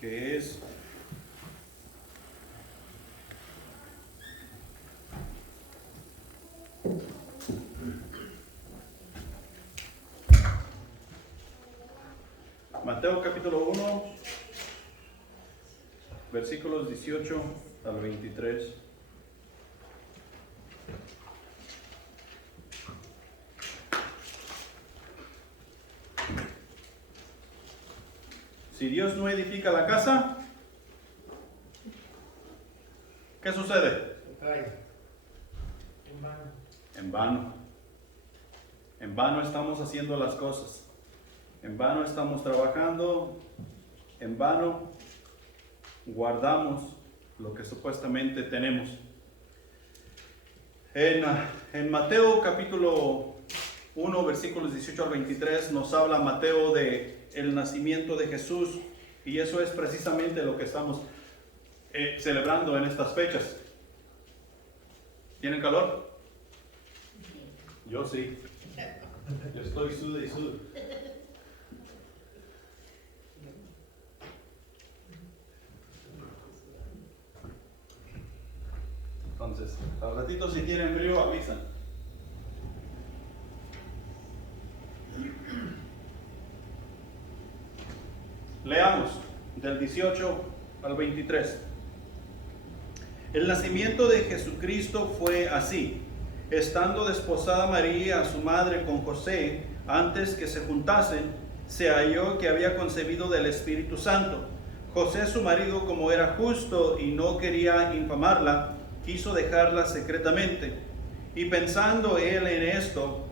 que es Mateo capítulo 1, versículos 18 al 23. Si Dios no edifica la casa, ¿qué sucede? En vano. En vano estamos haciendo las cosas. En vano estamos trabajando. En vano guardamos lo que supuestamente tenemos. En Mateo capítulo 1, versículos 18 al 23, nos habla Mateo de el nacimiento de Jesús, y eso es precisamente lo que estamos celebrando en estas fechas. ¿Tienen calor? Yo sí. Yo estoy sude y sude. Entonces, al ratito si tienen frío avisan. Leamos del 18 al 23. El nacimiento de Jesucristo fue así. Estando desposada María, su madre, con José, antes que se juntasen, se halló que había concebido del Espíritu Santo. José, su marido, como era justo y no quería infamarla, quiso dejarla secretamente. Y pensando él en esto,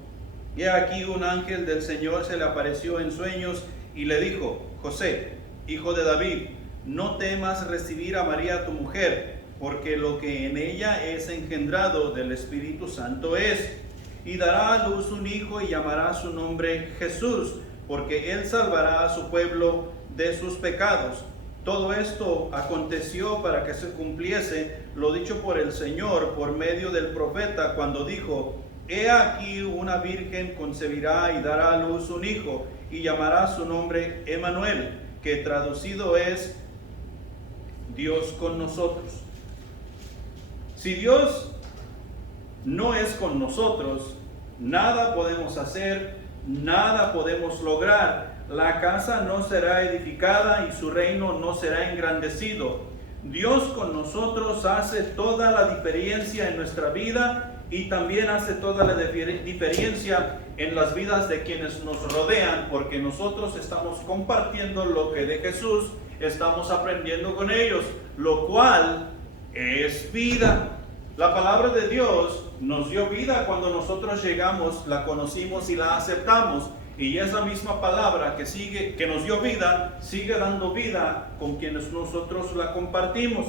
he aquí un ángel del Señor se le apareció en sueños y le dijo: José, hijo de David, no temas recibir a María tu mujer, porque lo que en ella es engendrado del Espíritu Santo es. Y dará a luz un hijo y llamará su nombre Jesús, porque él salvará a su pueblo de sus pecados. Todo esto aconteció para que se cumpliese lo dicho por el Señor por medio del profeta, cuando dijo: He aquí una virgen concebirá y dará a luz un hijo, y llamará su nombre Emmanuel, que traducido es Dios con nosotros. Si Dios no es con nosotros, nada podemos hacer, nada podemos lograr. La casa no será edificada y su reino no será engrandecido. Dios con nosotros hace toda la diferencia en nuestra vida y también hace toda la diferencia en las vidas de quienes nos rodean, porque nosotros estamos compartiendo lo que de Jesús, estamos aprendiendo con ellos, lo cual es vida. La palabra de Dios nos dio vida cuando nosotros llegamos, la conocimos y la aceptamos. Y esa misma palabra que nos dio vida, sigue dando vida con quienes nosotros la compartimos.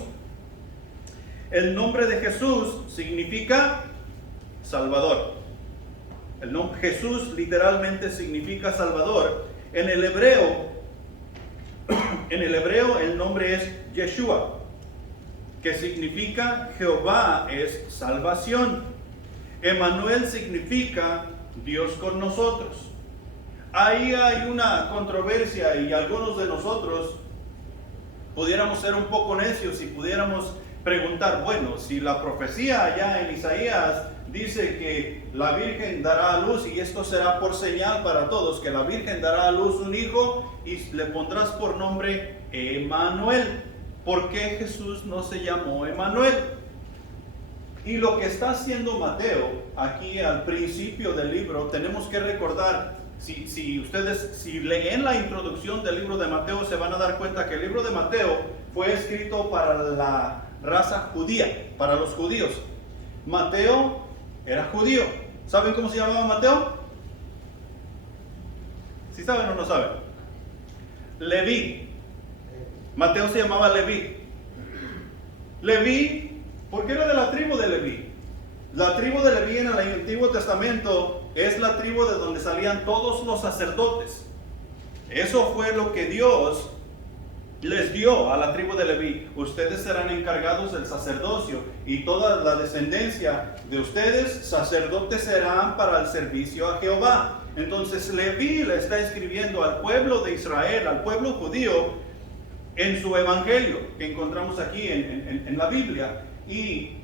El nombre de Jesús significa Salvador. El nombre Jesús literalmente significa Salvador. En el hebreo el nombre es Yeshua, que significa Jehová es salvación. Emmanuel significa Dios con nosotros. Ahí hay una controversia y algunos de nosotros pudiéramos ser un poco necios y pudiéramos preguntar: bueno, si la profecía allá en Isaías dice que la Virgen dará a luz, y esto será por señal para todos, que la Virgen dará a luz un hijo y le pondrás por nombre Emmanuel, ¿por qué Jesús no se llamó Emmanuel? Y lo que está haciendo Mateo aquí al principio del libro, tenemos que recordar, si ustedes leen la introducción del libro de Mateo, se van a dar cuenta que el libro de Mateo fue escrito para la raza judía, para los judíos. Mateo era judío. ¿Saben cómo se llamaba Mateo? ¿Sí saben o no saben? Leví. Mateo se llamaba Leví. Leví, ¿por qué era de la tribu de Leví? La tribu de Leví en el Antiguo Testamento es la tribu de donde salían todos los sacerdotes. Eso fue lo que Dios les dio a la tribu de Leví. Ustedes serán encargados del sacerdocio, y toda la descendencia de ustedes, sacerdotes serán para el servicio a Jehová. Entonces Leví le está escribiendo al pueblo de Israel, al pueblo judío, en su evangelio que encontramos aquí en la Biblia. Y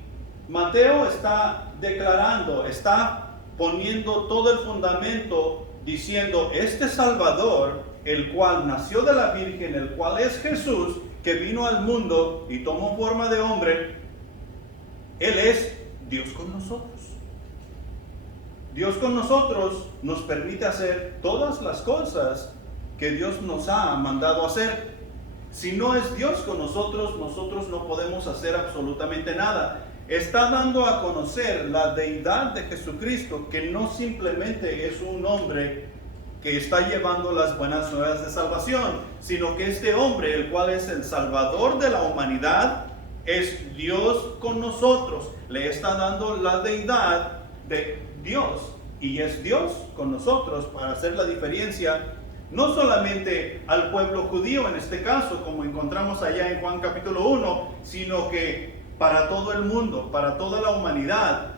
Mateo está declarando, está poniendo todo el fundamento diciendo, este Salvador, el cual nació de la Virgen, el cual es Jesús, que vino al mundo y tomó forma de hombre, Él es Dios con nosotros. Dios con nosotros nos permite hacer todas las cosas que Dios nos ha mandado hacer. Si no es Dios con nosotros, nosotros no podemos hacer absolutamente nada. Está dando a conocer la deidad de Jesucristo, que no simplemente es un hombre que está llevando las buenas nuevas de salvación, sino que este hombre, el cual es el Salvador de la humanidad, es Dios con nosotros. Le está dando la deidad de Dios, y es Dios con nosotros, para hacer la diferencia no solamente al pueblo judío en este caso, como encontramos allá en Juan capítulo 1, sino que para todo el mundo, para toda la humanidad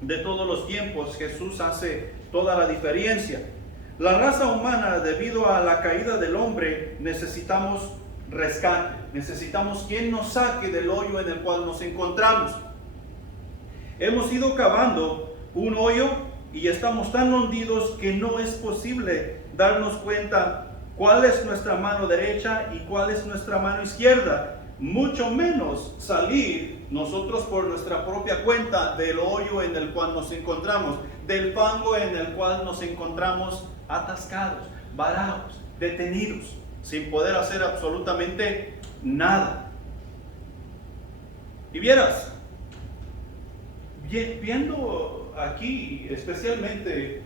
de todos los tiempos. Jesús hace toda la diferencia. La raza humana, debido a la caída del hombre, necesitamos rescate, necesitamos quien nos saque del hoyo en el cual nos encontramos. Hemos ido cavando un hoyo y estamos tan hundidos que no es posible darnos cuenta cuál es nuestra mano derecha y cuál es nuestra mano izquierda, mucho menos salir nosotros por nuestra propia cuenta del hoyo en el cual nos encontramos, del fango en el cual nos encontramos atascados, varados, detenidos, sin poder hacer absolutamente nada. Y vieras, viendo aquí especialmente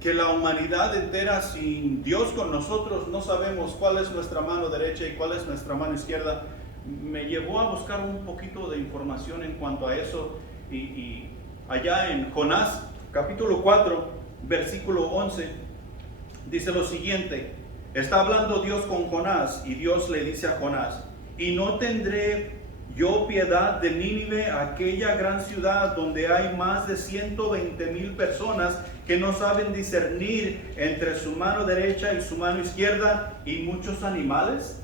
que la humanidad entera, sin Dios con nosotros, no sabemos cuál es nuestra mano derecha y cuál es nuestra mano izquierda, me llevó a buscar un poquito de información en cuanto a eso. Y allá en Jonás capítulo 4 versículo 11 dice lo siguiente. Está hablando Dios con Jonás, y Dios le dice a Jonás: y no tendré yo piedad de Nínive, aquella gran ciudad donde hay más de 120,000 personas que no saben discernir entre su mano derecha y su mano izquierda, y muchos animales.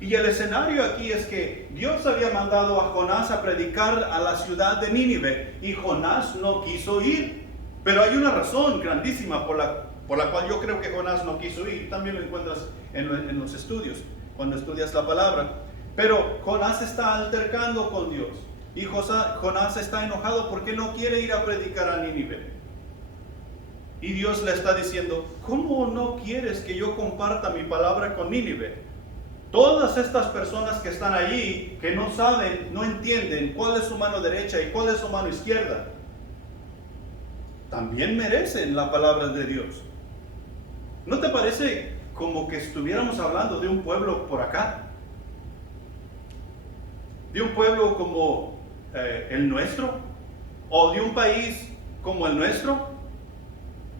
Y el escenario aquí es que Dios había mandado a Jonás a predicar a la ciudad de Nínive, y Jonás no quiso ir. Pero hay una razón grandísima por la cual yo creo que Jonás no quiso ir. También lo encuentras en los estudios, cuando estudias la palabra. Pero Jonás está altercando con Dios, y Jonás está enojado porque no quiere ir a predicar a Nínive. Y Dios le está diciendo: ¿cómo no quieres que yo comparta mi palabra con Nínive? Todas estas personas que están allí, que no saben, no entienden cuál es su mano derecha y cuál es su mano izquierda, también merecen la palabra de Dios. ¿No te parece como que estuviéramos hablando de un pueblo por acá? De un pueblo como el nuestro, o de un país como el nuestro,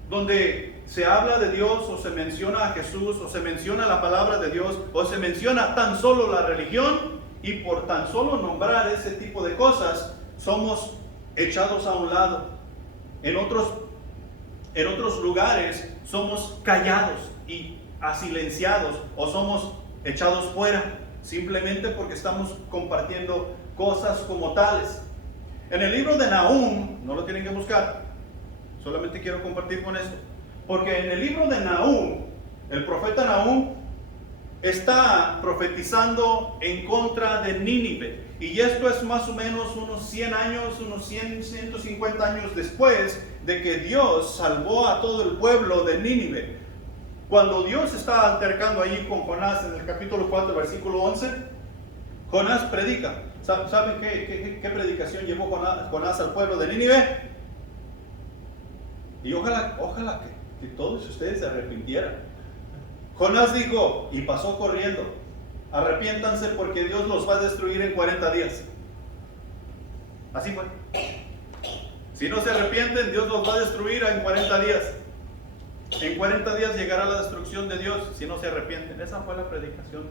donde se habla de Dios, o se menciona a Jesús, o se menciona la palabra de Dios, o se menciona tan solo la religión, y por tan solo nombrar ese tipo de cosas somos echados a un lado. En otros lugares somos callados y silenciados, o somos echados fuera, simplemente porque estamos compartiendo cosas como tales. En el libro de Nahum, no lo tienen que buscar, solamente quiero compartir con esto, porque en el libro de Nahum, el profeta Nahum está profetizando en contra de Nínive, y esto es más o menos unos 100 años, unos 150 años después de que Dios salvó a todo el pueblo de Nínive. Cuando Dios está altercando allí con Jonás en el capítulo 4, versículo 11, Jonás predica. ¿Saben qué predicación llevó Jonás al pueblo de Nínive? Y ojalá que todos ustedes se arrepintieran. Jonás dijo, y pasó corriendo: arrepiéntanse porque Dios los va a destruir en 40 días. Así fue. Si no se arrepienten, Dios los va a destruir en 40 días. En 40 días llegará la destrucción de Dios si no se arrepienten. Esa fue la predicación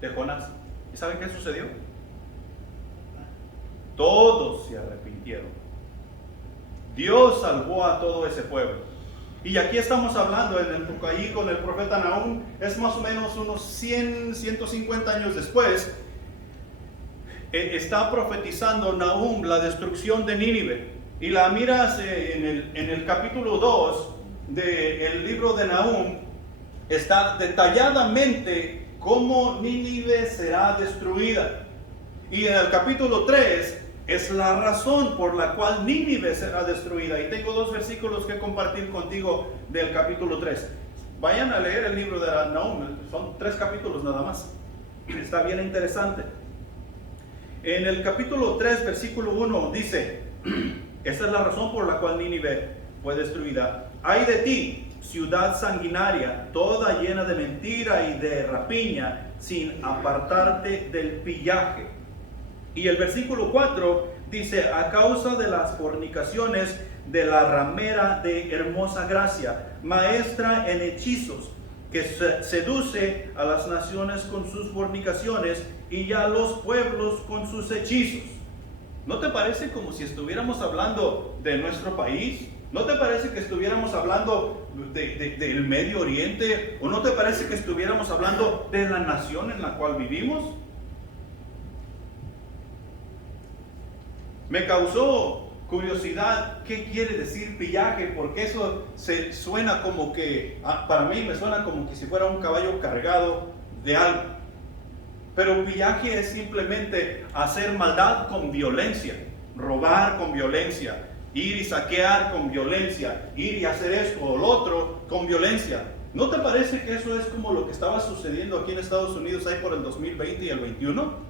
de Jonás. ¿Y saben qué sucedió? Todos se arrepintieron. Dios salvó a todo ese pueblo. Y aquí estamos hablando ahí con el profeta Nahum, es más o menos unos 100, 150 años después. Está profetizando Nahum la destrucción de Nínive. Y la miras en el capítulo 2 del libro de Nahum, está detalladamente cómo Nínive será destruida. Y en el capítulo 3 es la razón por la cual Nínive será destruida. Y tengo 2 versículos que compartir contigo del capítulo 3. Vayan a leer el libro de Nahum, son 3 capítulos nada más. Está bien interesante. En el capítulo 3, versículo 1 dice, esta es la razón por la cual Nínive fue destruida. Ay de ti, ciudad sanguinaria, toda llena de mentira y de rapiña, sin apartarte del pillaje. Y el versículo 4 dice, a causa de las fornicaciones de la ramera de hermosa gracia, maestra en hechizos, que seduce a las naciones con sus fornicaciones y a los pueblos con sus hechizos. ¿No te parece como si estuviéramos hablando de nuestro país? ¿No te parece que estuviéramos hablando del Medio Oriente? ¿O no te parece que estuviéramos hablando de la nación en la cual vivimos? Me causó curiosidad qué quiere decir pillaje, porque eso suena como que, para mí me suena como que si fuera un caballo cargado de algo. Pero pillaje es simplemente hacer maldad con violencia, robar con violencia, ir y saquear con violencia, ir y hacer esto o lo otro con violencia. ¿No te parece que eso es como lo que estaba sucediendo aquí en Estados Unidos ahí por el 2020 y el 21?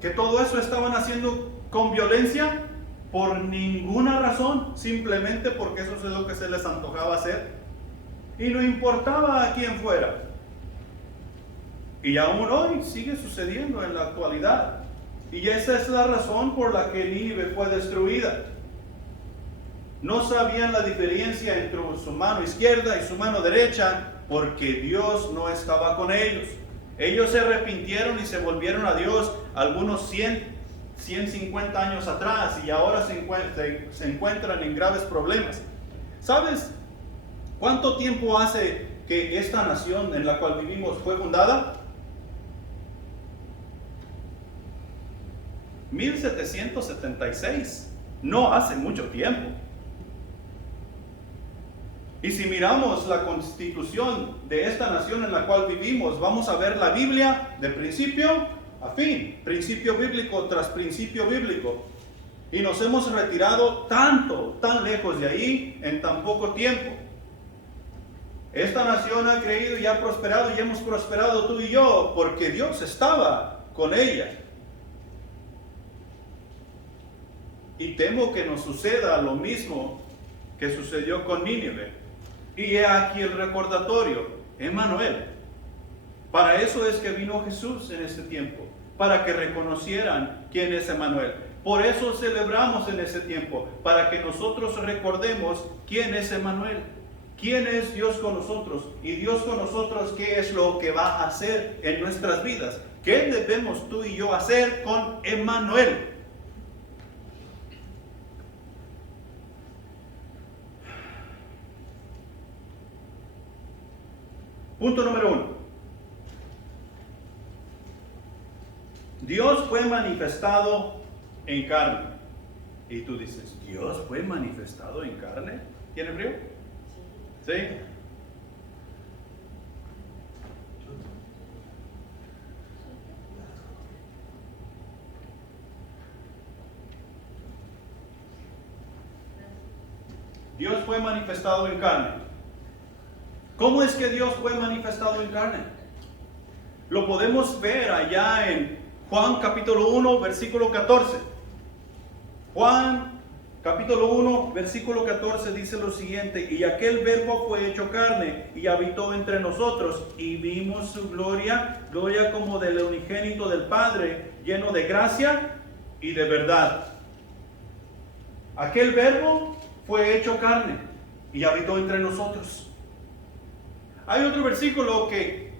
Que todo eso estaban haciendo con violencia por ninguna razón, simplemente porque eso es lo que se les antojaba hacer. Y no importaba a quién fuera. Y aún hoy sigue sucediendo en la actualidad. Y esa es la razón por la que Nínive fue destruida. No sabían la diferencia entre su mano izquierda y su mano derecha, porque Dios no estaba con ellos. Ellos se arrepintieron y se volvieron a Dios algunos 150 años atrás, y ahora se encuentran en graves problemas. ¿Sabes cuánto tiempo hace que esta nación en la cual vivimos fue fundada? 1776. No hace mucho tiempo. Y si miramos la constitución de esta nación en la cual vivimos, vamos a ver la Biblia de principio a fin, principio bíblico tras principio bíblico. Y nos hemos retirado tan lejos de ahí en tan poco tiempo. Esta nación ha creído y ha prosperado, y hemos prosperado tú y yo porque Dios estaba con ella. Y temo que nos suceda lo mismo que sucedió con Nínive. Y he aquí el recordatorio, Emmanuel. Para eso es que vino Jesús en este tiempo, para que reconocieran quién es Emmanuel. Por eso celebramos en ese tiempo, para que nosotros recordemos quién es Emmanuel, quién es Dios con nosotros, y Dios con nosotros qué es lo que va a hacer en nuestras vidas. ¿Qué debemos tú y yo hacer con Emmanuel? Punto número 1. Dios fue manifestado en carne. Y tú dices, ¿Dios fue manifestado en carne? ¿Tiene frío? ¿Sí? Dios fue manifestado en carne. ¿Cómo es que Dios fue manifestado en carne? Lo podemos ver allá en Juan capítulo 1, versículo 14. Juan capítulo 1, versículo 14 dice lo siguiente: y aquel verbo fue hecho carne y habitó entre nosotros, y vimos su gloria, gloria como del unigénito del Padre, lleno de gracia y de verdad. Aquel verbo fue hecho carne y habitó entre nosotros. Hay otro versículo que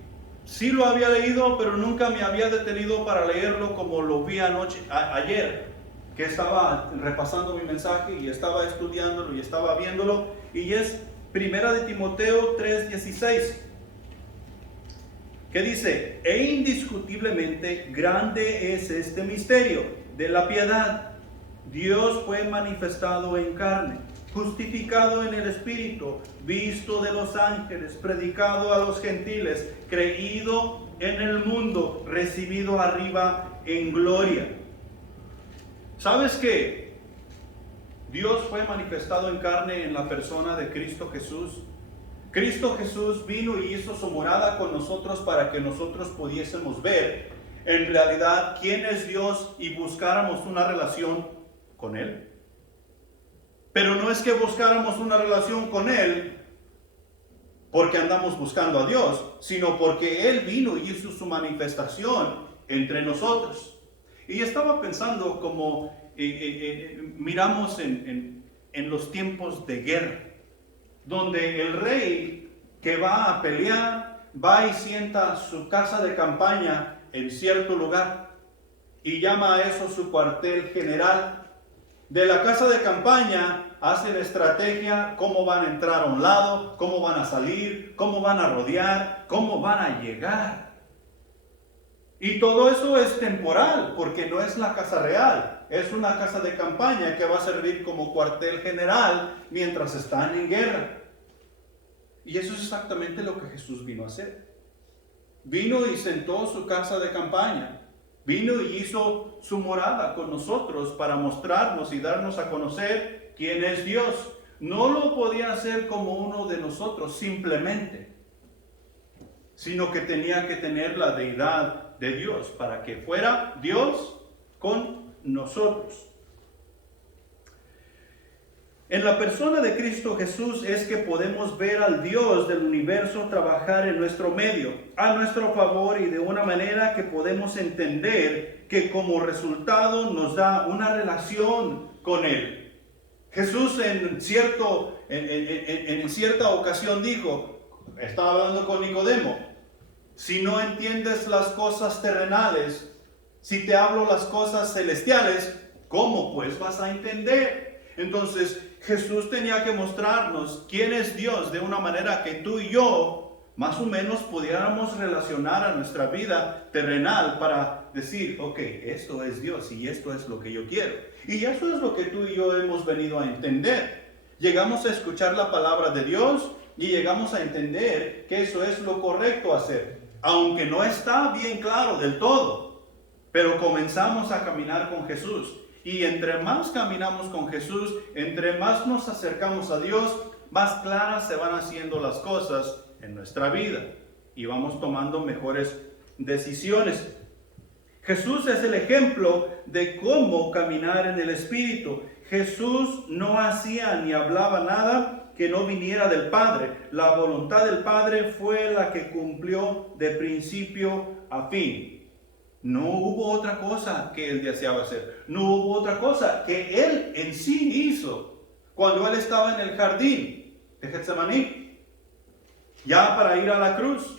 sí lo había leído, pero nunca me había detenido para leerlo como lo vi ayer. que estaba repasando mi mensaje y estaba estudiándolo y estaba viéndolo, y es Primera de Timoteo 3:16, que dice: e indiscutiblemente grande es este misterio de la piedad. Dios fue manifestado en carne, justificado en el Espíritu, visto de los ángeles, predicado a los gentiles, creído en el mundo, recibido arriba en gloria. ¿Sabes qué? Dios fue manifestado en carne en la persona de Cristo Jesús. Cristo Jesús vino y hizo su morada con nosotros para que nosotros pudiésemos ver en realidad quién es Dios y buscáramos una relación con Él. Pero no es que buscáramos una relación con Él porque andamos buscando a Dios, sino porque Él vino y hizo su manifestación entre nosotros. Y estaba pensando como miramos en los tiempos de guerra, donde el rey que va a pelear va y sienta su casa de campaña en cierto lugar y llama a eso su cuartel general. De la casa de campaña hace la estrategia, cómo van a entrar a un lado, cómo van a salir, cómo van a rodear, cómo van a llegar. Y todo eso es temporal, porque no es la casa real, es una casa de campaña que va a servir como cuartel general mientras están en guerra. Y eso es exactamente lo que Jesús vino a hacer. Vino y sentó su casa de campaña. Vino y hizo su morada con nosotros para mostrarnos y darnos a conocer quién es Dios. No lo podía hacer como uno de nosotros simplemente, sino que tenía que tener la deidad de Dios para que fuera Dios con nosotros. En la persona de Cristo Jesús es que podemos ver al Dios del universo trabajar en nuestro medio, a nuestro favor, y de una manera que podemos entender que como resultado nos da una relación con Él. Jesús en cierta ocasión dijo, estaba hablando con Nicodemo: si no entiendes las cosas terrenales, si te hablo las cosas celestiales, ¿cómo pues vas a entender? Entonces Jesús tenía que mostrarnos quién es Dios de una manera que tú y yo más o menos pudiéramos relacionar a nuestra vida terrenal para decir, ok, esto es Dios y esto es lo que yo quiero. Y eso es lo que tú y yo hemos venido a entender. Llegamos a escuchar la palabra de Dios y llegamos a entender que eso es lo correcto hacer, aunque no está bien claro del todo, pero comenzamos a caminar con Jesús. Y entre más caminamos con Jesús, entre más nos acercamos a Dios, más claras se van haciendo las cosas en nuestra vida y vamos tomando mejores decisiones. Jesús es el ejemplo de cómo caminar en el Espíritu. Jesús no hacía ni hablaba nada que no viniera del Padre. La voluntad del Padre fue la que cumplió de principio a fin. No hubo otra cosa que Él deseaba hacer. No hubo otra cosa que Él en sí hizo cuando Él estaba en el jardín de Getsemaní, ya para ir a la cruz,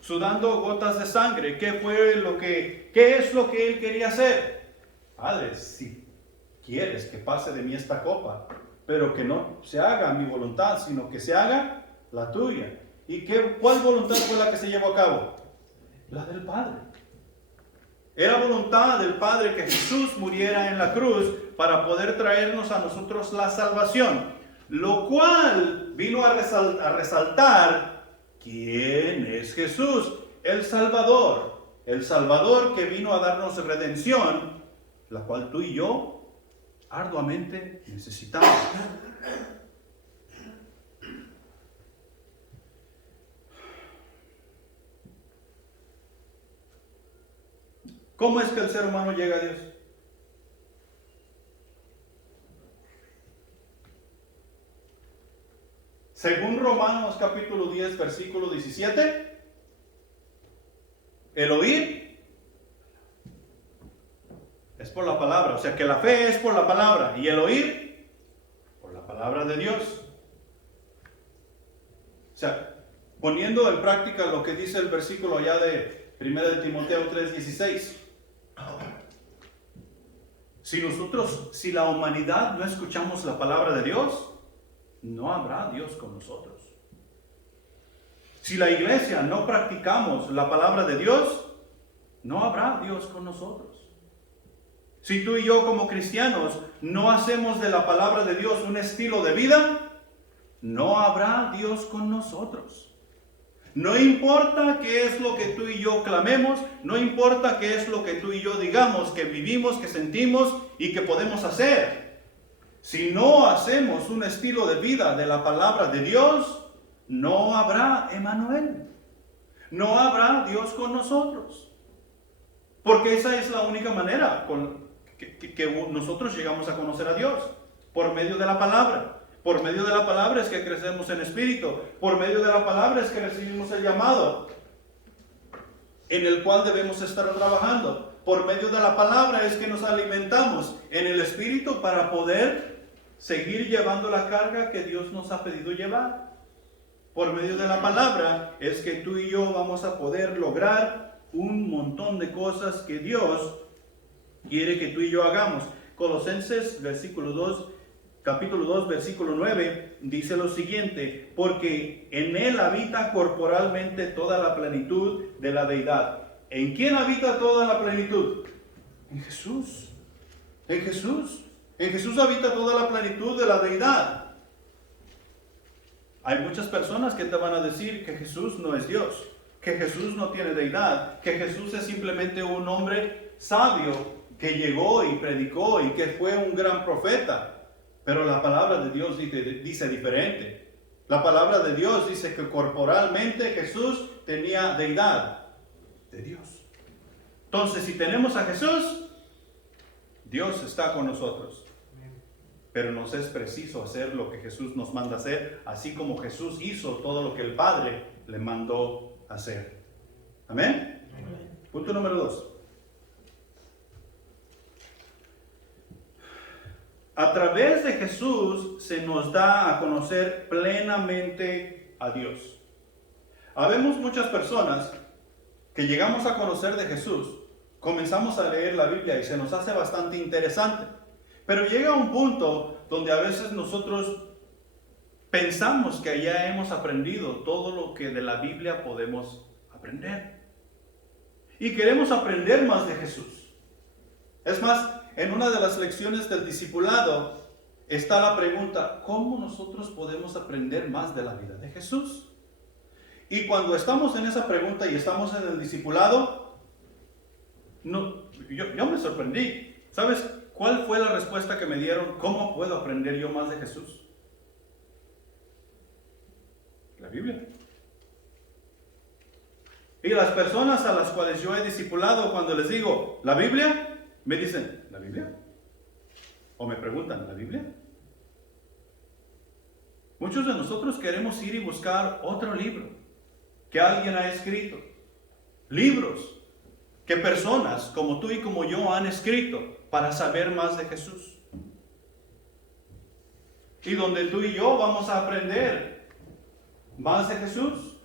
sudando gotas de sangre. ¿Qué es lo que Él quería hacer? Padre, si quieres que pase de mí esta copa, pero que no se haga mi voluntad, sino que se haga la tuya. ¿Y cuál voluntad fue la que se llevó a cabo? La del Padre. Era voluntad del Padre que Jesús muriera en la cruz para poder traernos a nosotros la salvación, lo cual vino a resaltar quién es Jesús, el Salvador que vino a darnos redención, la cual tú y yo arduamente necesitamos. ¿Cómo es que el ser humano llega a Dios? Según Romanos capítulo 10, versículo 17, el oír es por la palabra, o sea que la fe es por la palabra y el oír por la palabra de Dios. O sea, poniendo en práctica lo que dice el versículo allá de 1 de Timoteo 3:16. Si la humanidad no escuchamos la palabra de Dios, no habrá Dios con nosotros. Si la iglesia no practicamos la palabra de Dios, no habrá Dios con nosotros. Si tú y yo como cristianos no hacemos de la palabra de Dios un estilo de vida, no habrá Dios con nosotros. No importa qué es lo que tú y yo clamemos, no importa qué es lo que tú y yo digamos, que vivimos, que sentimos y que podemos hacer. Si no hacemos un estilo de vida de la palabra de Dios, no habrá Emmanuel. No habrá Dios con nosotros. Porque esa es la única manera que nosotros llegamos a conocer a Dios, por medio de la palabra. Por medio de la palabra es que crecemos en espíritu. Por medio de la palabra es que recibimos el llamado en el cual debemos estar trabajando. Por medio de la palabra es que nos alimentamos en el espíritu para poder seguir llevando la carga que Dios nos ha pedido llevar. Por medio de la palabra es que tú y yo vamos a poder lograr un montón de cosas que Dios quiere que tú y yo hagamos. Colosenses capítulo 2, versículo 9, dice lo siguiente: porque en Él habita corporalmente toda la plenitud de la deidad. ¿En quién habita toda la plenitud? En Jesús. En Jesús. En Jesús habita toda la plenitud de la deidad. Hay muchas personas que te van a decir que Jesús no es Dios, que Jesús no tiene deidad, que Jesús es simplemente un hombre sabio que llegó y predicó y que fue un gran profeta. Pero la palabra de Dios dice diferente. La palabra de Dios dice que corporalmente Jesús tenía deidad de Dios. Entonces, si tenemos a Jesús, Dios está con nosotros. Pero nos es preciso hacer lo que Jesús nos manda hacer, así como Jesús hizo todo lo que el Padre le mandó hacer. ¿Amén? Amén. Punto número 2. A través de Jesús se nos da a conocer plenamente a Dios. Habemos muchas personas que llegamos a conocer de Jesús, comenzamos a leer la Biblia y se nos hace bastante interesante. Pero llega un punto donde a veces nosotros pensamos que ya hemos aprendido todo lo que de la Biblia podemos aprender. Y queremos aprender más de Jesús. Es más, en una de las lecciones del discipulado está la pregunta: ¿cómo nosotros podemos aprender más de la vida de Jesús? Y cuando estamos en esa pregunta y estamos en el discipulado, yo me sorprendí. ¿Sabes cuál fue la respuesta que me dieron? ¿Cómo puedo aprender yo más de Jesús? La Biblia. Y las personas a las cuales yo he discipulado, cuando les digo la Biblia, me dicen, ¿la Biblia? O me preguntan, ¿la Biblia? Muchos de nosotros queremos ir y buscar otro libro que alguien ha escrito. Libros que personas como tú y como yo han escrito para saber más de Jesús. Y donde tú y yo vamos a aprender más de Jesús,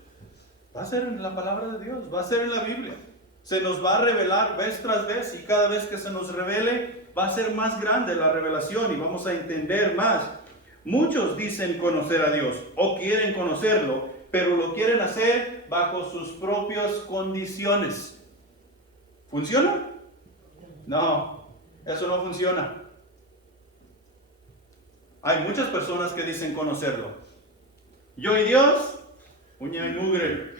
va a ser en la palabra de Dios, va a ser en la Biblia. Se nos va a revelar vez tras vez, y cada vez que se nos revele va a ser más grande la revelación y vamos a entender más. Muchos dicen conocer a Dios o quieren conocerlo, pero lo quieren hacer bajo sus propias condiciones. ¿Funciona? No, eso no funciona. Hay muchas personas que dicen conocerlo. Yo y Dios, uña y mugre.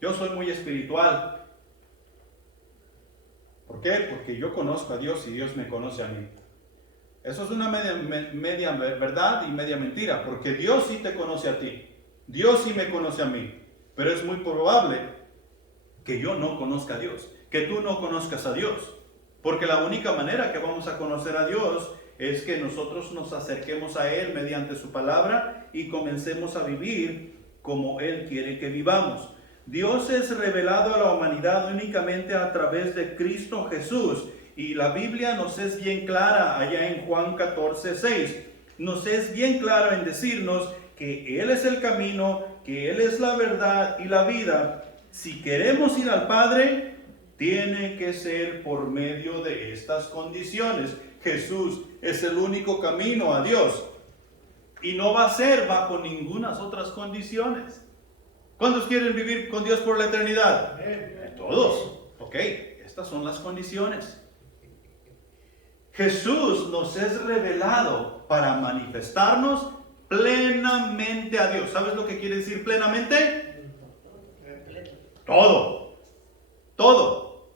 Yo soy muy espiritual. ¿Por qué? Porque yo conozco a Dios y Dios me conoce a mí. Eso es una media verdad y media mentira, porque Dios sí te conoce a ti. Dios sí me conoce a mí. Pero es muy probable que yo no conozca a Dios, que tú no conozcas a Dios. Porque la única manera que vamos a conocer a Dios es que nosotros nos acerquemos a Él mediante su palabra y comencemos a vivir como Él quiere que vivamos. Dios es revelado a la humanidad únicamente a través de Cristo Jesús. Y la Biblia nos es bien clara allá en Juan 14:6. Nos es bien clara en decirnos que Él es el camino, que Él es la verdad y la vida. Si queremos ir al Padre, tiene que ser por medio de estas condiciones. Jesús es el único camino a Dios. Y no va a ser bajo ninguna otras condiciones. ¿Cuántos quieren vivir con Dios por la eternidad? Todos. Ok, estas son las condiciones. Jesús nos es revelado para manifestarnos plenamente a Dios. ¿Sabes lo que quiere decir plenamente? Todo. Todo.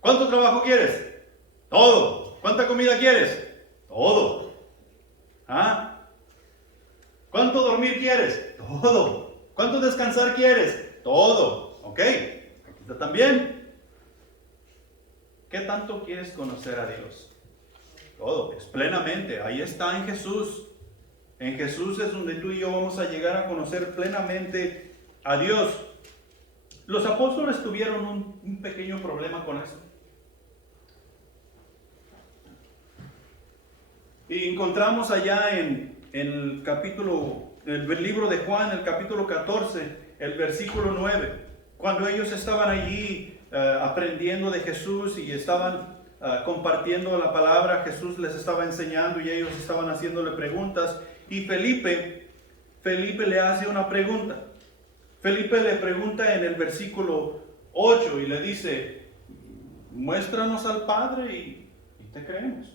¿Cuánto trabajo quieres? Todo. ¿Cuánta comida quieres? Todo. ¿Ah? ¿Cuánto dormir quieres? Todo. ¿Cuánto descansar quieres? Todo. ¿Ok? Aquí está también. ¿Qué tanto quieres conocer a Dios? Todo. Es plenamente. Ahí está en Jesús. En Jesús es donde tú y yo vamos a llegar a conocer plenamente a Dios. Los apóstoles tuvieron un pequeño problema con eso. Y encontramos allá en el libro de Juan, el capítulo 14, el versículo 9, cuando ellos estaban allí aprendiendo de Jesús y estaban compartiendo la palabra, Jesús les estaba enseñando y ellos estaban haciéndole preguntas. Y Felipe le hace una pregunta. Felipe le pregunta en el versículo 8 y le dice, muéstranos al Padre y te creemos.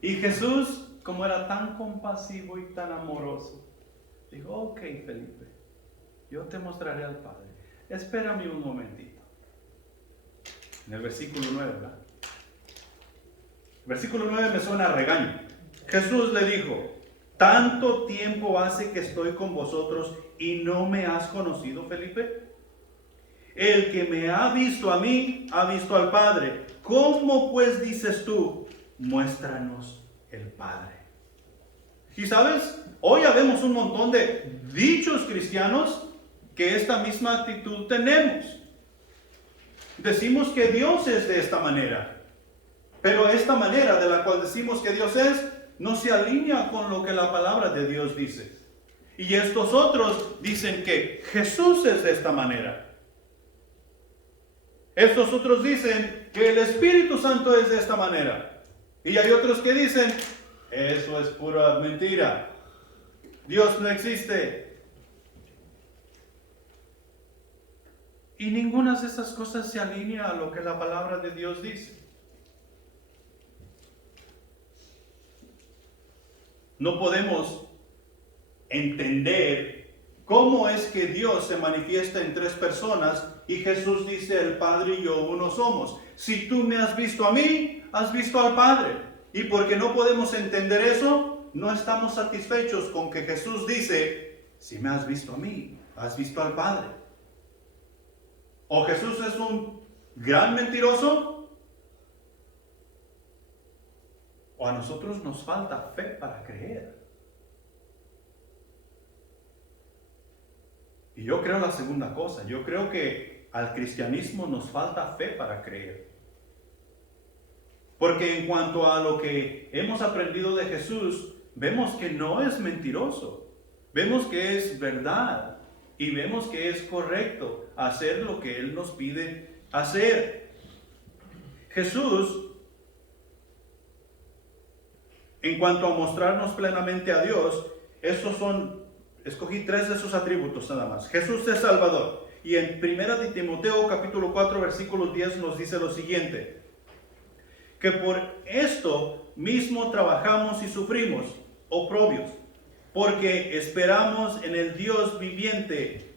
Y Jesús, como era tan compasivo y tan amoroso, dijo, ok, Felipe, yo te mostraré al Padre. Espérame un momentito. En el versículo 9, ¿verdad? El versículo 9 me suena a regaño. Jesús le dijo, ¿tanto tiempo hace que estoy con vosotros y no me has conocido, Felipe? El que me ha visto a mí, ha visto al Padre. ¿Cómo pues dices tú, muéstranos el Padre? Y sabes, hoy habemos un montón de dichos cristianos que esta misma actitud tenemos. Decimos que Dios es de esta manera, pero esta manera de la cual decimos que Dios es, no se alinea con lo que la palabra de Dios dice. Y estos otros dicen que Jesús es de esta manera. Estos otros dicen que el Espíritu Santo es de esta manera. Y hay otros que dicen, eso es pura mentira. Dios no existe. Y ninguna de esas cosas se alinea a lo que la palabra de Dios dice. No podemos entender cómo es que Dios se manifiesta en tres personas y Jesús dice, el Padre y yo uno somos. Si tú me has visto a mí, has visto al Padre. Y porque no podemos entender eso, no estamos satisfechos con que Jesús dice, si me has visto a mí, has visto al Padre. O Jesús es un gran mentiroso, o a nosotros nos falta fe para creer. Y yo creo la segunda cosa. Yo creo que al cristianismo nos falta fe para creer. Porque en cuanto a lo que hemos aprendido de Jesús, vemos que no es mentiroso. Vemos que es verdad. Y vemos que es correcto hacer lo que Él nos pide hacer. Jesús, en cuanto a mostrarnos plenamente a Dios, escogí 3 de sus atributos nada más. Jesús es Salvador. Y en 1 de Timoteo capítulo 4 versículo 10 nos dice lo siguiente. Que por esto mismo trabajamos y sufrimos oprobios, porque esperamos en el Dios viviente.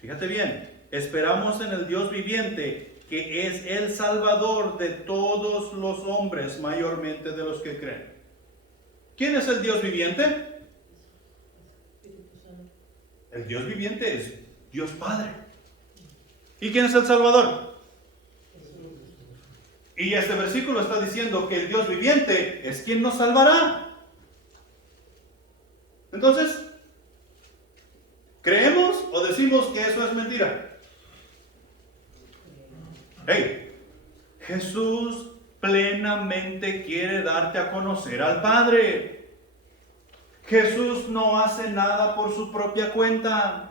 Fíjate bien, esperamos en el Dios viviente, que es el Salvador de todos los hombres, mayormente de los que creen. ¿Quién es el Dios viviente? El Dios viviente es Dios Padre. ¿Y quién es el Salvador? Y este versículo está diciendo que el Dios viviente es quien nos salvará. Entonces, ¿creemos o decimos que eso es mentira? Hey, Jesús plenamente quiere darte a conocer al Padre. Jesús no hace nada por su propia cuenta.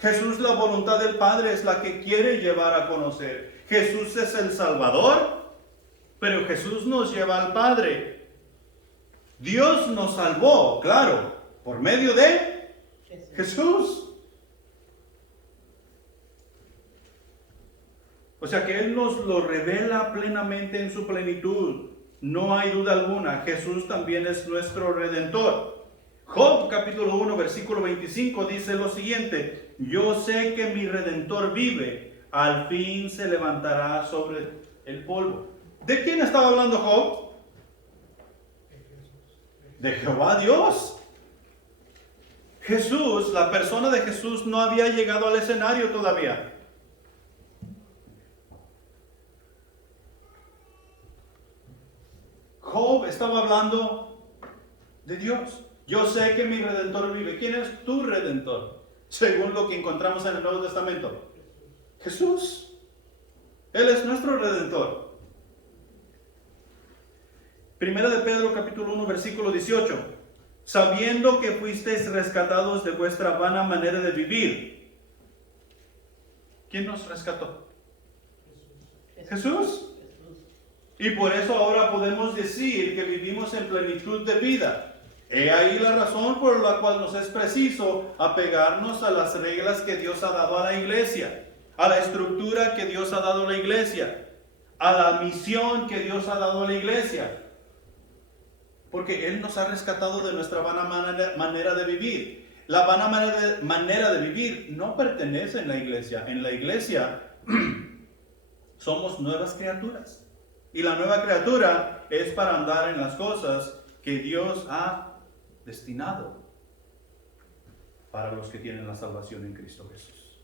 Jesús, la voluntad del Padre es la que quiere llevar a conocer. Jesús es el Salvador, pero Jesús nos lleva al Padre. Dios nos salvó, claro, por medio de Jesús. O sea que Él nos lo revela plenamente en su plenitud. No hay duda alguna, Jesús también es nuestro Redentor. Job capítulo 1 versículo 25 dice lo siguiente: yo sé que mi Redentor vive, al fin se levantará sobre el polvo. ¿De quién estaba hablando Job? De Jehová Dios. Jesús, la persona de Jesús no había llegado al escenario todavía. Job estaba hablando de Dios. Yo sé que mi Redentor vive. ¿Quién es tu Redentor? Según lo que encontramos en el Nuevo Testamento. Jesús. Él es nuestro Redentor. Primera de Pedro capítulo 1 versículo 18. Sabiendo que fuisteis rescatados de vuestra vana manera de vivir. ¿Quién nos rescató? Jesús. Y por eso ahora podemos decir que vivimos en plenitud de vida. He ahí la razón por la cual nos es preciso apegarnos a las reglas que Dios ha dado a la iglesia, a la estructura que Dios ha dado a la iglesia, a la misión que Dios ha dado a la iglesia. Porque Él nos ha rescatado de nuestra vana manera de vivir. La vana manera de vivir no pertenece en la iglesia. En la iglesia somos nuevas criaturas. Y la nueva criatura es para andar en las cosas que Dios ha destinado para los que tienen la salvación en Cristo Jesús.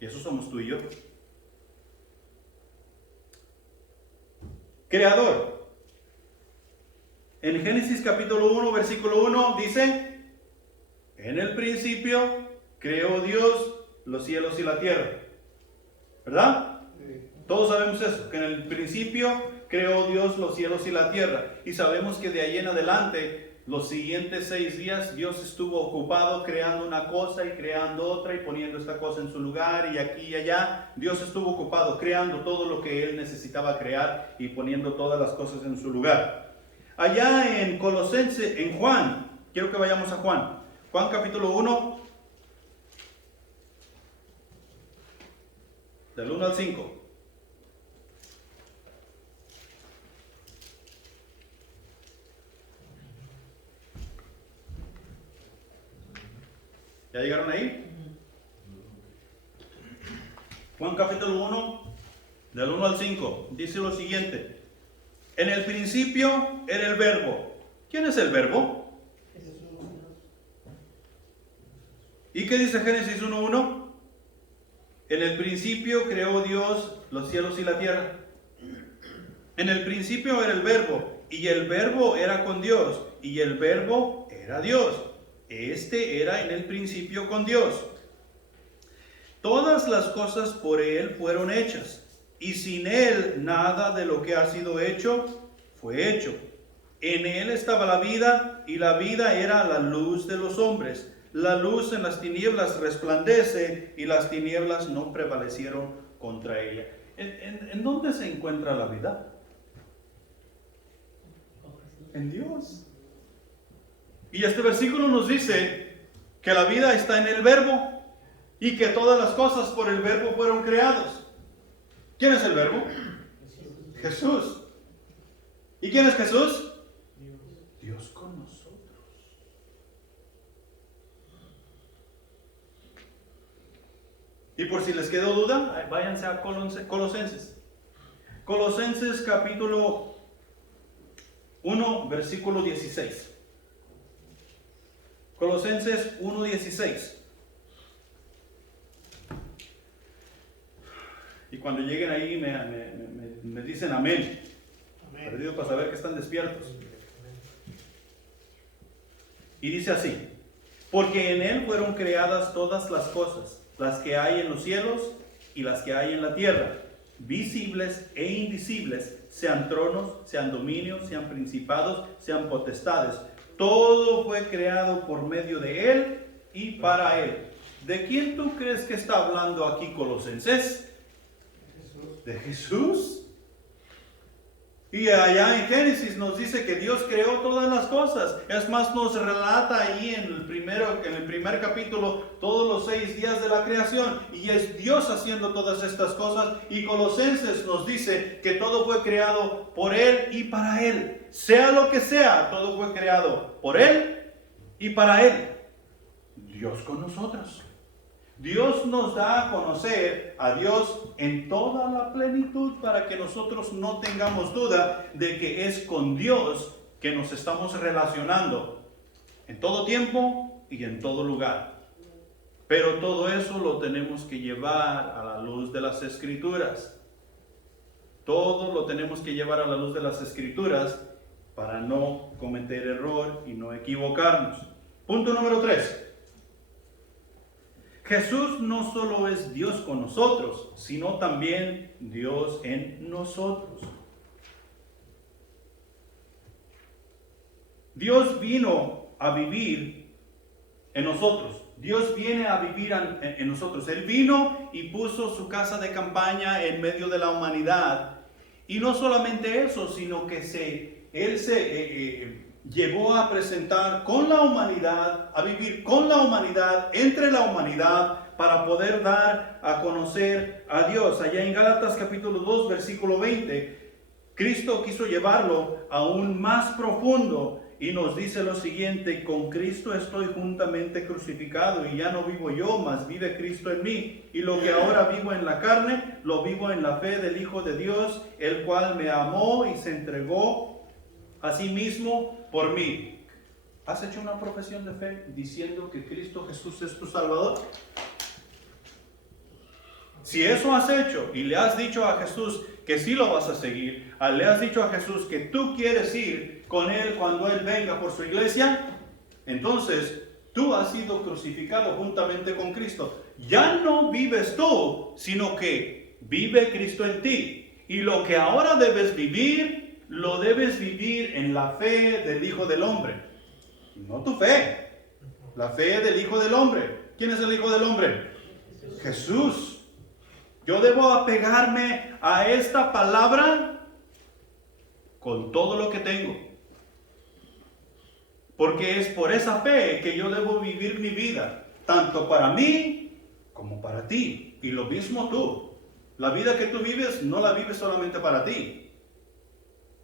Y eso somos tú y yo. Creador. En Génesis capítulo 1, versículo 1 dice: en el principio creó Dios los cielos y la tierra. ¿Verdad? Todos sabemos eso, que en el principio creó Dios los cielos y la tierra. Y sabemos que de ahí en adelante, los siguientes 6 días, Dios estuvo ocupado creando una cosa y creando otra y poniendo esta cosa en su lugar y aquí y allá. Dios estuvo ocupado creando todo lo que Él necesitaba crear y poniendo todas las cosas en su lugar. Allá en Colosenses, en Juan, quiero que vayamos a Juan. Juan capítulo 1, del 1 al 5. ¿Ya llegaron ahí? Juan capítulo 1, del 1 al 5, dice lo siguiente: en el principio era el verbo. ¿Quién es el verbo? Jesús. ¿Y qué dice Génesis 1:1? En el principio creó Dios los cielos y la tierra. En el principio era el verbo, y el verbo era con Dios, y el verbo era Dios. Este era en el principio con Dios. Todas las cosas por Él fueron hechas, y sin Él nada de lo que ha sido hecho fue hecho. En Él estaba la vida, y la vida era la luz de los hombres. La luz en las tinieblas resplandece, y las tinieblas no prevalecieron contra ella. ¿En dónde se encuentra la vida? En Dios. Y este versículo nos dice que la vida está en el verbo y que todas las cosas por el verbo fueron creadas. ¿Quién es el verbo? Jesús. ¿Y quién es Jesús? Dios con nosotros. Y por si les quedó duda, váyanse a Colosenses. Colosenses capítulo 1, versículo 16. Colosenses 1:16. Y cuando lleguen ahí me dicen amén. Perdido para saber que están despiertos. Y dice así: porque en Él fueron creadas todas las cosas, las que hay en los cielos y las que hay en la tierra, visibles e invisibles, sean tronos, sean dominios, sean principados, sean potestades. Todo fue creado por medio de Él y para Él. ¿De quién tú crees que está hablando aquí Colosenses? de Jesús. Y allá en Génesis nos dice que Dios creó todas las cosas. Es más, nos relata ahí en el primer capítulo todos los 6 días de la creación. Y es Dios haciendo todas estas cosas. Y Colosenses nos dice que todo fue creado por Él y para Él. Sea lo que sea, todo fue creado por Él y para Él. Dios con nosotros. Dios nos da a conocer a Dios en toda la plenitud para que nosotros no tengamos duda de que es con Dios que nos estamos relacionando en todo tiempo y en todo lugar. Pero todo eso lo tenemos que llevar a la luz de las Escrituras. Todo lo tenemos que llevar a la luz de las Escrituras para no cometer error y no equivocarnos. Punto número 3. Jesús no solo es Dios con nosotros, sino también Dios en nosotros. Dios vino a vivir en nosotros. Dios viene a vivir en nosotros. Él vino y puso su casa de campaña en medio de la humanidad. Y no solamente eso, sino que Él se llegó a presentar con la humanidad, a vivir con la humanidad, entre la humanidad, para poder dar a conocer a Dios. Allá en Gálatas capítulo 2, versículo 20, Cristo quiso llevarlo aún más profundo y nos dice lo siguiente: con Cristo estoy juntamente crucificado y ya no vivo yo, mas vive Cristo en mí. Y lo que ahora vivo en la carne, lo vivo en la fe del Hijo de Dios, el cual me amó y se entregó a sí mismo por mí. ¿Has hecho una profesión de fe diciendo que Cristo Jesús es tu Salvador? Si eso has hecho y le has dicho a Jesús que sí lo vas a seguir, le has dicho a Jesús que tú quieres ir con Él cuando Él venga por su iglesia, entonces tú has sido crucificado juntamente con Cristo. Ya no vives tú, sino que vive Cristo en ti. Y lo que ahora debes vivir, lo debes vivir en la fe del Hijo del Hombre. No tu fe, la fe del Hijo del Hombre. ¿Quién es el Hijo del Hombre? Jesús. Yo debo apegarme a esta palabra con todo lo que tengo. Porque es por esa fe que yo debo vivir mi vida, tanto para mí como para ti. Y lo mismo tú. La vida que tú vives no la vives solamente para ti.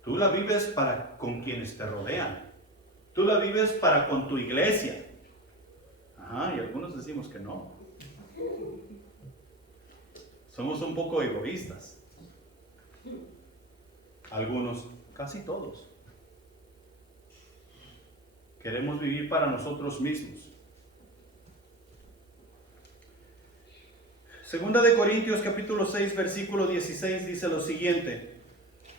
Tú la vives para con quienes te rodean. Tú la vives para con tu iglesia. Y algunos decimos que no. Somos un poco egoístas. Algunos, casi todos. Queremos vivir para nosotros mismos. Segunda de Corintios capítulo 6 versículo 16 dice lo siguiente: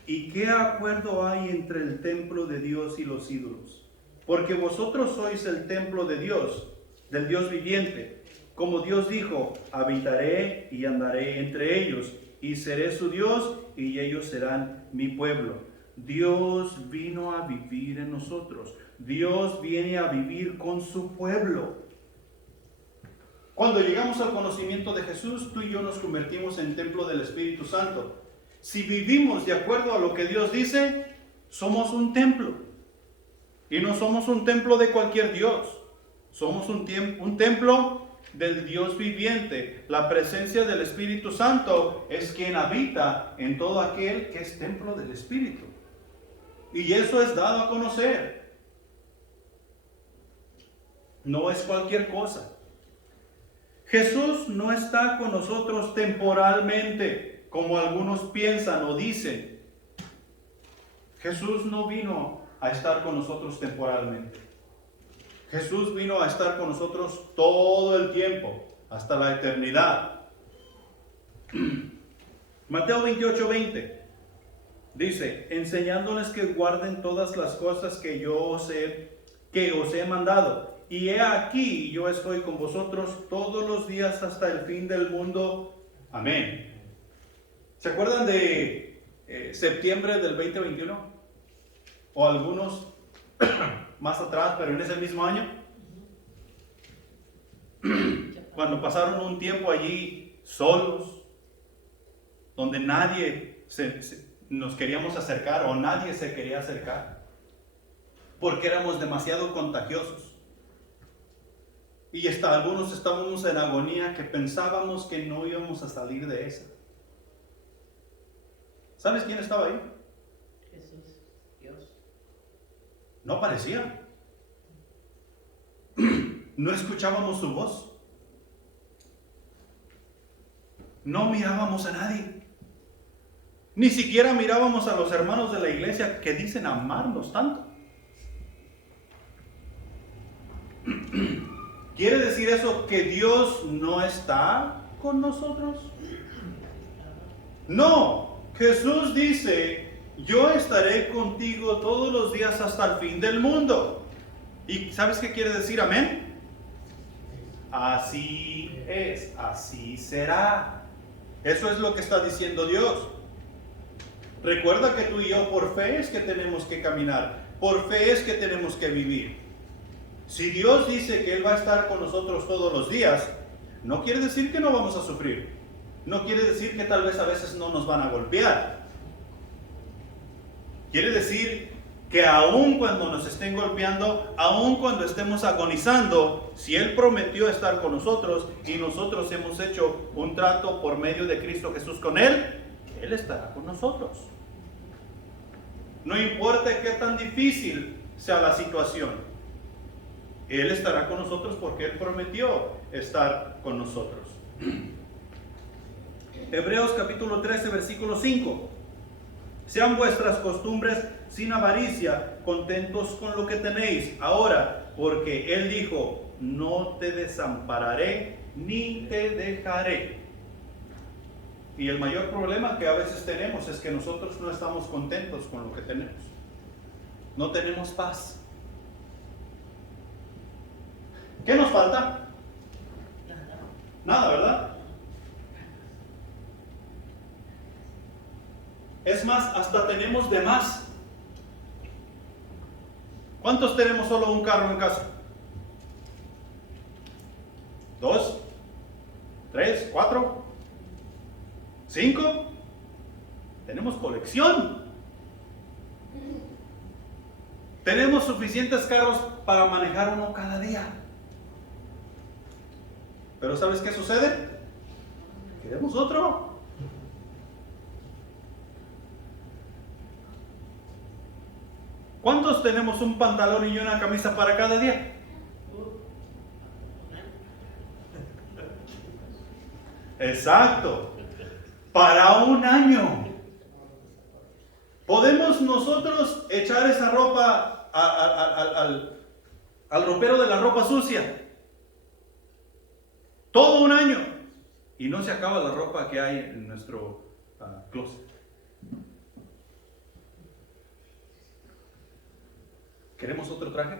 ¿y qué acuerdo hay entre el templo de Dios y los ídolos? Porque vosotros sois el templo de Dios, del Dios viviente. Como Dios dijo: habitaré y andaré entre ellos, y seré su Dios, y ellos serán mi pueblo. Dios vino a vivir en nosotros. Dios viene a vivir con su pueblo. Cuando llegamos al conocimiento de Jesús, tú y yo nos convertimos en templo del Espíritu Santo. Si vivimos de acuerdo a lo que Dios dice, somos un templo. Y no somos un templo de cualquier Dios. Somos un templo del Dios viviente. La presencia del Espíritu Santo es quien habita en todo aquel que es templo del Espíritu. Y eso es dado a conocer. No es cualquier cosa. Jesús no está con nosotros temporalmente, como algunos piensan o dicen. Jesús no vino a estar con nosotros temporalmente. Jesús vino a estar con nosotros todo el tiempo, hasta la eternidad. Mateo 28:20 dice: enseñándoles que guarden todas las cosas que os he mandado. Y he aquí, yo estoy con vosotros todos los días hasta el fin del mundo. Amén. ¿Se acuerdan de septiembre del 2021? O algunos más atrás, pero en ese mismo año, cuando pasaron un tiempo allí solos, donde nadie nos queríamos acercar o nadie se quería acercar, porque éramos demasiado contagiosos. Y hasta algunos estábamos en agonía que pensábamos que no íbamos a salir de esa. ¿Sabes quién estaba ahí? Jesús, Dios. No aparecía. No escuchábamos su voz. No mirábamos a nadie. Ni siquiera mirábamos a los hermanos de la iglesia que dicen amarnos tanto. ¿Quiere decir eso que Dios no está con nosotros? No, Jesús dice, yo estaré contigo todos los días hasta el fin del mundo. ¿Y sabes qué quiere decir amén? Así es, así será. Eso es lo que está diciendo Dios. Recuerda que tú y yo por fe es que tenemos que caminar, por fe es que tenemos que vivir. Si Dios dice que Él va a estar con nosotros todos los días, no quiere decir que no vamos a sufrir. No quiere decir que tal vez a veces no nos van a golpear. Quiere decir que aun cuando nos estén golpeando, aun cuando estemos agonizando, si Él prometió estar con nosotros y nosotros hemos hecho un trato por medio de Cristo Jesús con Él, Él estará con nosotros. No importa qué tan difícil sea la situación, Él estará con nosotros porque Él prometió estar con nosotros. Hebreos capítulo 13, versículo 5. Sean vuestras costumbres sin avaricia, contentos con lo que tenéis ahora, porque Él dijo, no te desampararé ni te dejaré. Y el mayor problema que a veces tenemos es que nosotros no estamos contentos con lo que tenemos. No tenemos paz. ¿Qué nos falta? Nada, ¿verdad? Es más, hasta tenemos de más. ¿Cuántos tenemos solo un carro en casa? 2, 3, 4, 5. Tenemos colección. Tenemos suficientes carros para manejar uno cada día. Pero ¿sabes qué sucede? Queremos otro. ¿Cuántos tenemos un pantalón y una camisa para cada día? Exacto. Para un año. ¿Podemos nosotros echar esa ropa al ropero de la ropa sucia? Todo un año. Y no se acaba la ropa que hay en nuestro closet. ¿Queremos otro traje?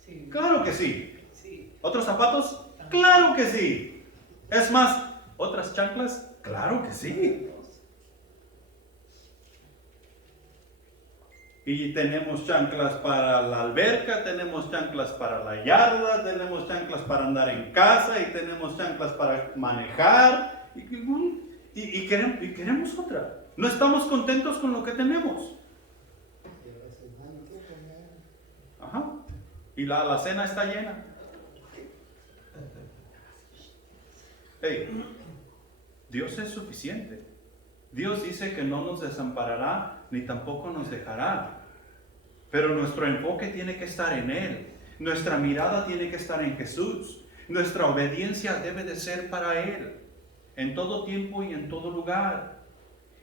Sí. Claro que sí. Sí. ¿Otros zapatos? Claro que sí. Es más, ¿otras chanclas? Claro que sí. Y tenemos chanclas para la alberca, tenemos chanclas para la yarda, tenemos chanclas para andar en casa y tenemos chanclas para manejar. Y queremos otra. No estamos contentos con lo que tenemos. Ajá. Y la alacena está llena. Hey, Dios es suficiente. Dios dice que no nos desamparará ni tampoco nos dejará. Pero nuestro enfoque tiene que estar en Él. Nuestra mirada tiene que estar en Jesús. Nuestra obediencia debe de ser para Él, en todo tiempo y en todo lugar.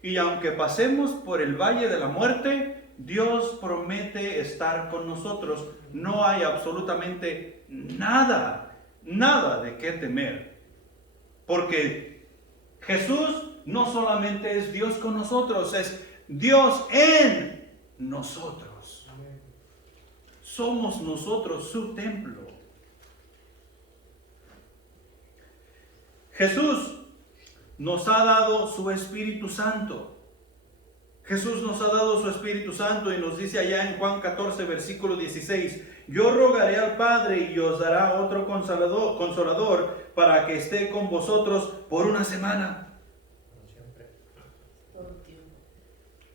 Y aunque pasemos por el valle de la muerte, Dios promete estar con nosotros. No hay absolutamente nada de qué temer. Porque Jesús no solamente es Dios con nosotros, es Dios en nosotros. Somos nosotros su templo. Jesús nos ha dado su Espíritu Santo. Jesús nos ha dado su Espíritu Santo y nos dice allá en Juan 14, versículo 16, yo rogaré al Padre y os dará otro consolador para que esté con vosotros por una semana.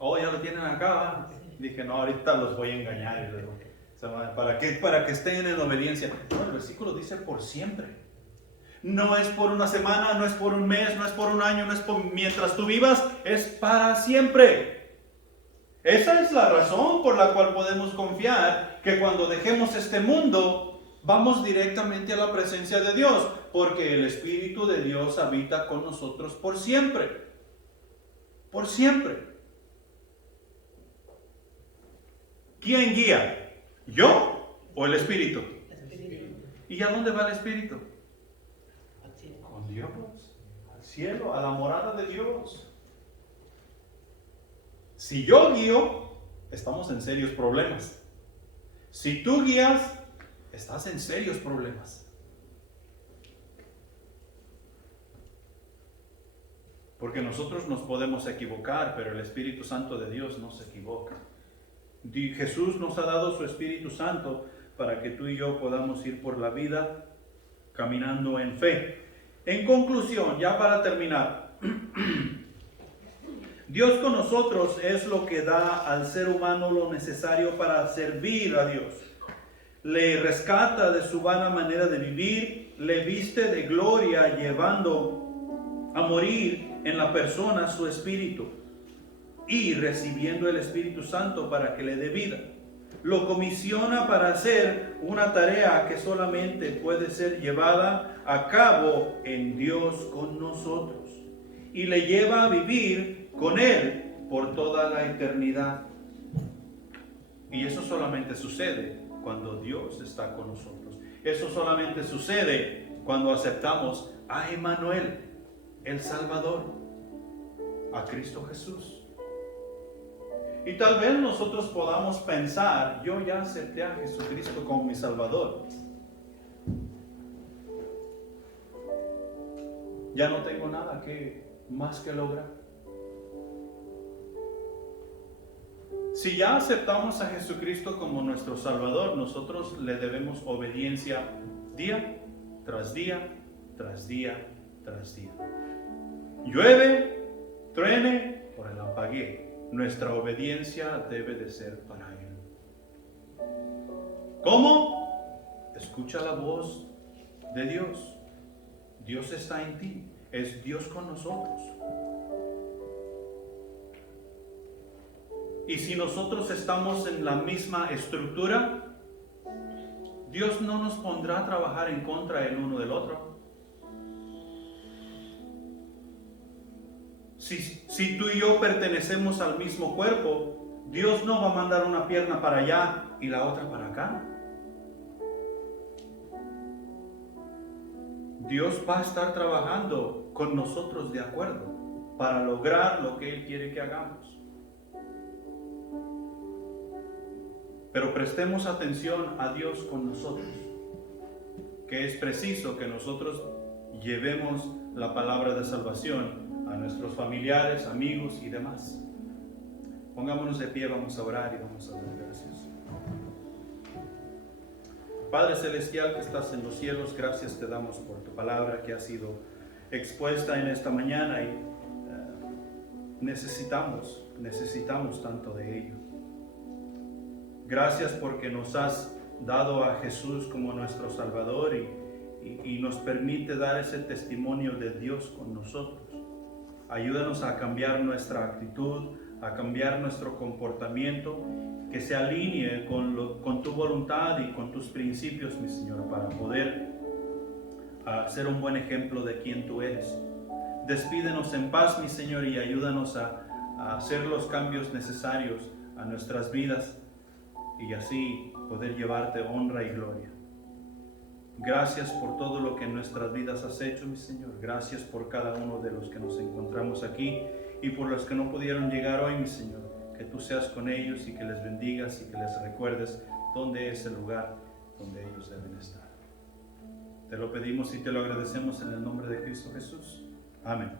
Oh, ya lo tienen acá. Dije, no, ahorita los voy a engañar. Y luego, ¿para qué? Para que estén en obediencia. No, el versículo dice por siempre. No es por una semana, no es por un mes, no es por un año, no es por mientras tú vivas, es para siempre. Esa es la razón por la cual podemos confiar que cuando dejemos este mundo, vamos directamente a la presencia de Dios, porque el Espíritu de Dios habita con nosotros por siempre. Por siempre. ¿Quién guía? ¿Yo o el Espíritu? Espíritu. ¿Y a dónde va el Espíritu? Así. Con Dios, al cielo, a la morada de Dios. Si yo guío, estamos en serios problemas. Si tú guías, estás en serios problemas. Porque nosotros nos podemos equivocar, pero el Espíritu Santo de Dios no se equivoca. Jesús nos ha dado su Espíritu Santo para que tú y yo podamos ir por la vida caminando en fe. En conclusión, ya para terminar, Dios con nosotros es lo que da al ser humano lo necesario para servir a Dios. Le rescata de su vana manera de vivir, le viste de gloria llevando a morir en la persona su espíritu y recibiendo el Espíritu Santo para que le dé vida. Lo comisiona para hacer una tarea que solamente puede ser llevada a cabo en Dios con nosotros y le lleva a vivir con Él por toda la eternidad. Y eso solamente sucede cuando Dios está con nosotros. Eso solamente sucede cuando aceptamos a Emmanuel, el Salvador, a Cristo Jesús. Y tal vez nosotros podamos pensar, yo ya acepté a Jesucristo como mi Salvador. Ya no tengo nada más que lograr. Si ya aceptamos a Jesucristo como nuestro Salvador, nosotros le debemos obediencia día tras día, tras día, tras día. Llueve, truene o relampaguee, nuestra obediencia debe de ser para Él. ¿Cómo? Escucha la voz de Dios. Dios está en ti, es Dios con nosotros. Y si nosotros estamos en la misma estructura, Dios no nos pondrá a trabajar en contra el uno del otro. Si tú y yo pertenecemos al mismo cuerpo, Dios no va a mandar una pierna para allá y la otra para acá. Dios va a estar trabajando con nosotros de acuerdo para lograr lo que Él quiere que hagamos. Pero prestemos atención a Dios con nosotros, que es preciso que nosotros llevemos la palabra de salvación a nuestros familiares, amigos y demás. Pongámonos de pie, vamos a orar y vamos a dar gracias. Padre Celestial que estás en los cielos, gracias te damos por tu palabra que ha sido expuesta en esta mañana y necesitamos tanto de ello. Gracias porque nos has dado a Jesús como nuestro Salvador y nos permite dar ese testimonio de Dios con nosotros. Ayúdanos a cambiar nuestra actitud, a cambiar nuestro comportamiento, que se alinee con tu voluntad y con tus principios, mi Señor, para poder ser un buen ejemplo de quien tú eres. Despídenos en paz, mi Señor, y ayúdanos a hacer los cambios necesarios a nuestras vidas y así poder llevarte honra y gloria. Gracias por todo lo que en nuestras vidas has hecho, mi Señor. Gracias por cada uno de los que nos encontramos aquí y por los que no pudieron llegar hoy, mi Señor. Que tú seas con ellos y que les bendigas y que les recuerdes dónde es el lugar donde ellos deben estar. Te lo pedimos y te lo agradecemos en el nombre de Cristo Jesús. Amén.